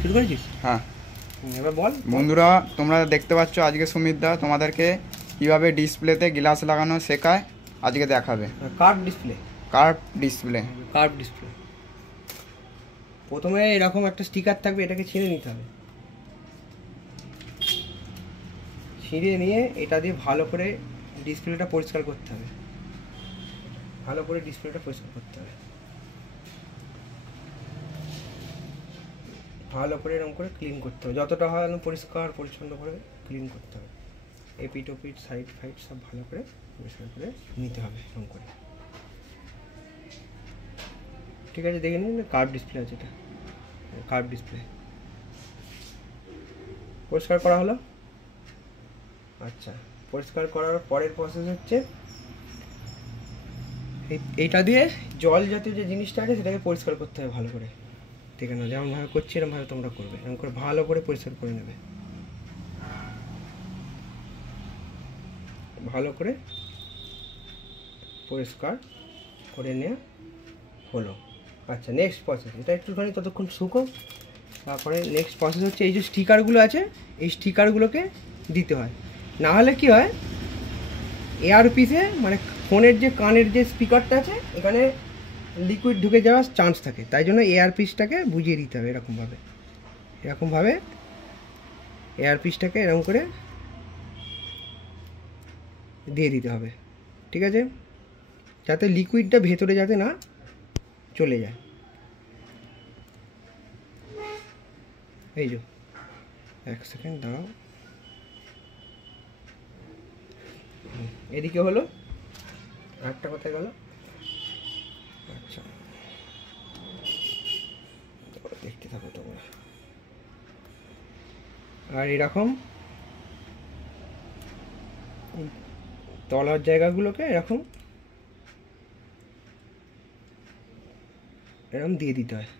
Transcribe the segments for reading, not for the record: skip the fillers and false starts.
শুরু করেছিস? হ্যাঁ এবার বল। বন্ধুরা, তোমরা দেখতে পাচ্ছ আজকে সুমিতদা তোমাদেরকে কিভাবে ডিসপ্লেতে গ্লাস লাগানো শেখায় আজকে দেখাবে। Curve display. Curve display. প্রথমে এরকম একটা স্টিকার থাকবে, এটাকে ছিঁড়ে নিতে হবে। ছিঁড়ে নিয়ে এটা দিয়ে ভালো করে ডিসপ্লেটা পরিষ্কার করতে হবে। ভালো করে ডিসপ্লেটা পরিষ্কার করতে হবে, ভালো করে এরকম করে ক্লিন করতে হবে, যতটা হয় পরিষ্কার পরিচ্ছন্ন করে ক্লিন করতে হবে। এপিট ওপিট সাইড ফাইড সব ভালো করে পরিষ্কার করে নিতে হবে এরকম করে। ঠিক আছে, দেখে নিন কার্ভ ডিসপ্লে আছে, এটা কার্ভ ডিসপ্লে পরিষ্কার করা হলো। আচ্ছা, পরিষ্কার করার পরের প্রসেস হচ্ছে এইটা দিয়ে জল জাতীয় যে জিনিসটা আছে সেটাকে পরিষ্কার করতে হবে ভালো করে। ঠিক আছে, যেমনভাবে করছি এরকমভাবে তোমরা করবে, এরকম করে ভালো করে পরিষ্কার করে নেবে, ভালো করে পরিষ্কার করে নেওয়া হলো। আচ্ছা, নেক্সট প্রসেস, এটা একটুখানি ততক্ষণ শুকো। তারপরে নেক্সট প্রসেস হচ্ছে এই যে স্টিকারগুলো আছে, এই স্টিকারগুলোকে দিতে হয়। না হলে কি হয়, এয়ারপিসে মানে ফোনের যে কানের যে স্পিকারটা আছে এখানে লিকুইড ঢুকে যাওয়ার চান্স থাকে, তাই জন্য এয়ারপিসটাকে বুঝিয়ে দিতে হবে এরকমভাবে। এরকমভাবে এয়ারপিসটাকে এরকম করে দিয়ে দিতে হবে। ঠিক আছে, যাতে লিকুইডটা ভেতরে যাতে না চলে যায়। এই যে এক সেকেন্ড দাঁড়াও, এদিকে হলো, আরেকটা কোথায় গেল? আচ্ছা, দেখতে থাকো তোমরা। আর এরকম তলার জায়গাগুলোকে এরকম এরকম দিয়ে দিতে হয়।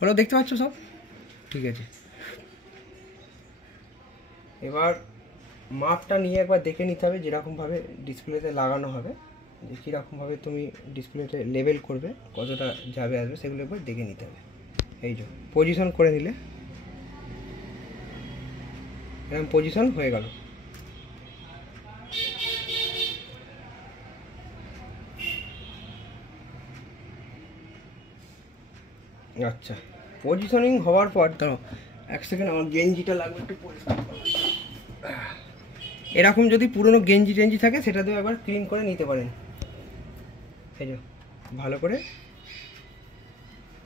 হলো, দেখতে পাচ্ছ সব? ঠিক আছে, এবার মাপটা নিয়ে একবার দেখে নিতে হবে যেরকমভাবে ডিসপ্লেতে লাগানো হবে, যে কীরকমভাবে তুমি ডিসপ্লেতে লেবেল করবে, কতটা যাবে আসবে সেগুলো একবার দেখে নিতে হবে। এই যে পজিশন করে নিলে এরকম পজিশন হয়ে গেল। আচ্ছা, পজিশনিং হওয়ার পর ধরো এক সেকেন্ড, আমার গেঞ্জিটা লাগবে একটু পরিষ্কার করা। এরকম যদি পুরনো গেঞ্জি টেঞ্জি থাকে সেটা দিয়ে একবার ক্লিন করে নিতে পারেন। এই যে ভালো করে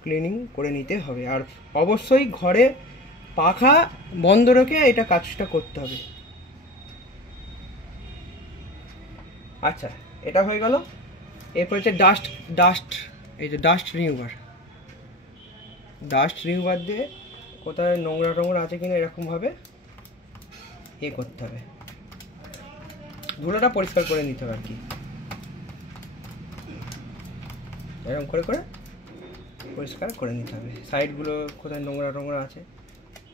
ক্লিনিং করে নিতে হবে। আর অবশ্যই ঘরে পাখা বন্ধ রেখে এটা কাজটা করতে হবে। আচ্ছা, এটা হয়ে গেল। এরপর হচ্ছে ডাস্ট এই যে ডাস্ট রিমুভার দিয়ে কোথায় নোংরা টোংরা আছে কিনা এরকমভাবে করতে হবে, ধুলোটা পরিষ্কার করে নিতে হবে আর কি। এরকম করে করে পরিষ্কার করে নিতে হবে, সাইডগুলো কোথায় নোংরা টোংরা আছে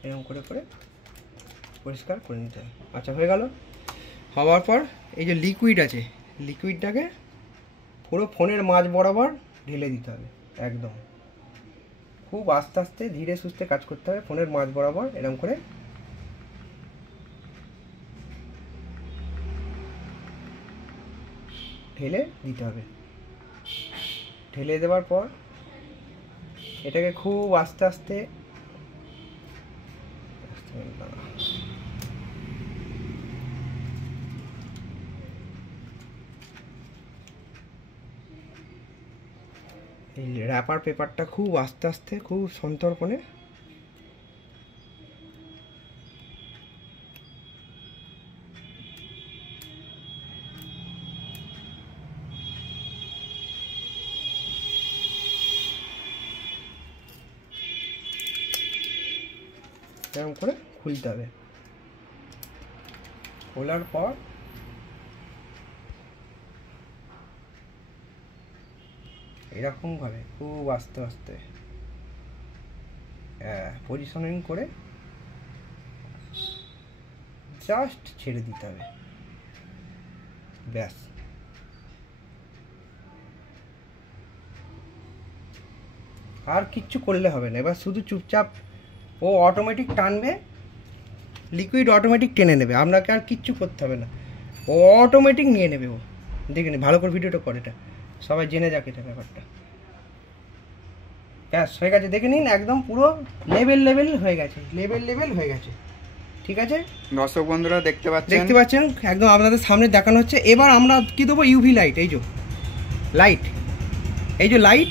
এরকম করে করে পরিষ্কার করে নিতে হবে। আচ্ছা, হয়ে গেল। হওয়ার পর এই যে লিকুইড আছে, লিকুইডটাকে পুরো ফোনের মাঝ বরাবর ঢেলে দিতে হবে। একদম খুব আস্তে আস্তে ধীরে সুস্থে কাজ করতে হবে, ফোনের মাঝ বরাবর এরকম করে ঢেলে দিতে হবে। ঢেলে দেওয়ার পর এটাকে খুব আস্তে আস্তে এই র্যাপার পেপারটা খুব আস্তে আস্তে খুব সন্তর্পণে এরকম করে খুলতে হবে। খোলার পর এরকমভাবে খুব আস্তে আস্তে পজিশনিং করে জাস্ট ছেড়ে দিতে হবে, ব্যাস। আর কিচ্ছু করলে হবে না, এবার শুধু চুপচাপ ও অটোমেটিক টানবে, লিকুইড অটোমেটিক টেনে নেবে, আপনাকে আর কিচ্ছু করতে হবে না, ও অটোমেটিক নিয়ে নেবে। ও দেখে নি, ভালো করে ভিডিওটা করে, এটা সবাই জেনে যাক এটা ব্যাপারটা। ব্যাস হয়ে গেছে, দেখে নিন একদম পুরো লেভেল হয়ে গেছে, লেভেল হয়ে গেছে। ঠিক আছে দর্শক বন্ধুরা দেখতে পাচ্ছেন একদম আপনাদের সামনে দেখানো হচ্ছে। এবার আমরা কি দেবো, ইউভি লাইট। এই যে লাইট, এই যে লাইট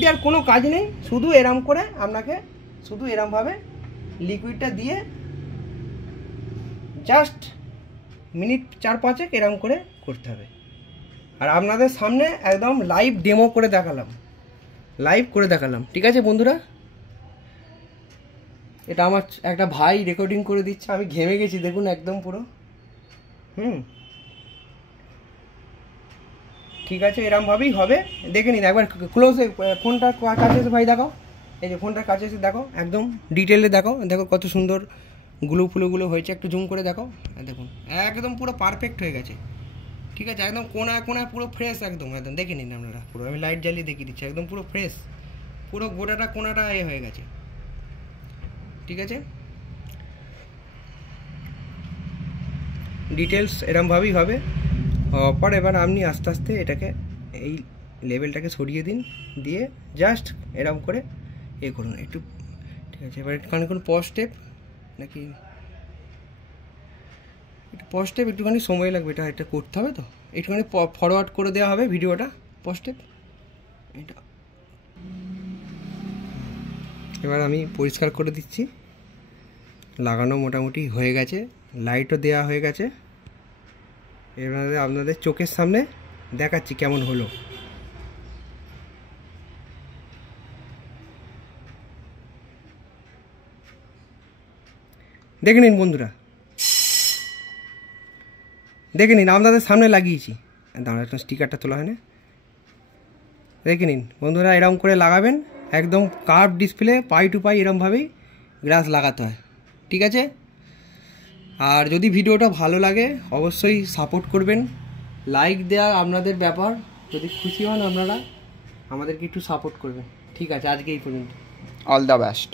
দেওয়ার কোনো কাজ নেই, শুধু এরম করে আপনাকে শুধু এরমভাবে লিকুইডটা দিয়ে জাস্ট মিনিট 4-5 এরম করে করতে হবে। আর আপনাদের সামনে একদম লাইভ ডেমো করে দেখালাম, ঠিক আছে বন্ধুরা। এটা আমার একটা ভাই রেকর্ডিং করে দিচ্ছে, আমি ঘেমে গেছি দেখুন একদম পুরো। ঠিক আছে, এরমভাবেই হবে। দেখে নিন একবার ক্লোজে, ফোনটার কাছে এসে ভাই দেখাও, এই যে ফোনটার কাছে এসে দেখো, একদম ডিটেলে দেখো কত সুন্দর ফুলোগুলো হয়েছে, একটু জুম করে দেখো, দেখুন একদম পুরো পারফেক্ট হয়ে গেছে। ঠিক আছে, একদম কোনায় পুরো ফ্রেশ, একদম দেখে নিন আপনারা পুরো, আমি লাইট জ্বালিয়ে দেখিয়ে দিচ্ছি, একদম পুরো ফ্রেশ, পুরো গোটাটা কোনাটা হয়ে গেছে। ঠিক আছে, ডিটেলস এরমভাবেই হবে। পর এবার আপনি আস্তে আস্তে এটাকে এই লেভেলটাকে সরিয়ে দিন, দিয়ে জাস্ট এরম করে করুন একটু। ঠিক আছে, এবার একটুখানি পজ স্টেপ নাকি একটু পজ স্টেপ, একটুখানি সময় লাগবে, এটা করতে হবে, তো একটুখানি ফরওয়ার্ড করে দেওয়া হবে ভিডিওটা, পজ স্টেপ এটা। এবার আমি পরিষ্কার করে দিচ্ছি, লাগানো মোটামুটি হয়ে গেছে, লাইটও দেওয়া হয়ে গেছে। এবারে আপনাদের চোখের সামনে দেখাচ্ছি কেমন হলো। দেখে নিন বন্ধুরা, দেখে নিন আপনাদের সামনে লাগিয়েছি, দাঁড়া একটা স্টিকারটা তোলা হয় না, দেখে নিন বন্ধুরা, এরকম করে লাগাবেন, একদম কার্ভ ডিসপ্লে, পাই টু পাই এরকমভাবেই গ্লাস লাগাতে হয়। ঠিক আছে, আর যদি ভিডিওটা ভালো লাগে অবশ্যই সাপোর্ট করবেন, লাইক দেওয়া আপনাদের ব্যাপার, যদি খুশি হন আপনারা আমাদেরকে একটু সাপোর্ট করবেন। ঠিক আছে, আজকে এই পর্যন্ত, অল দ্য বেস্ট।